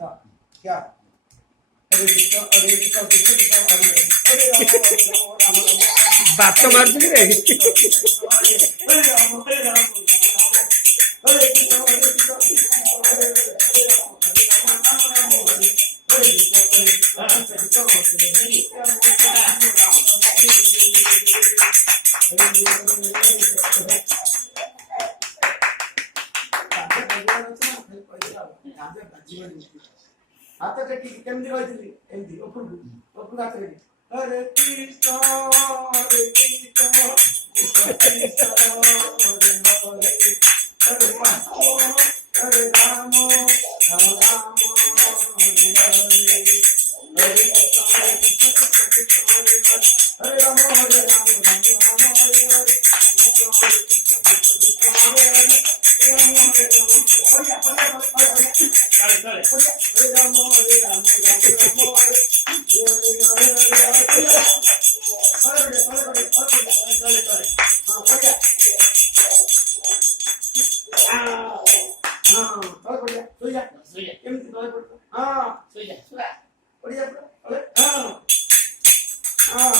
क्या अरे कृष्ण अरे कृष्ण कृष्ण कृष्ण अरे राम राम बात तो मार चुकी रे हरे राम हरे राम हरे कृष्ण हरे कृष्ण हरे हरे राम राम राम हरे हरे कृष्ण कृष्ण आता कटी केमती कहती एमती उपरकू हाथ कटी हरे कृष्ण हरे कृष्ण कृष्ण कृष्ण हरे हरे हरे राम हरे राम राम राम हरे हरे हरे कृष्ण कृष्ण कृष्ण हरे हरे हरे राम हरे राम राम राम हरे हरे कृष्ण हरे कृष्ण कृष्ण कृष्ण हरे हरे राम हरे राम चले चले हरे राम हरे राम राम राम हरे हरे हरे हरे चले चले सुई जा हाँ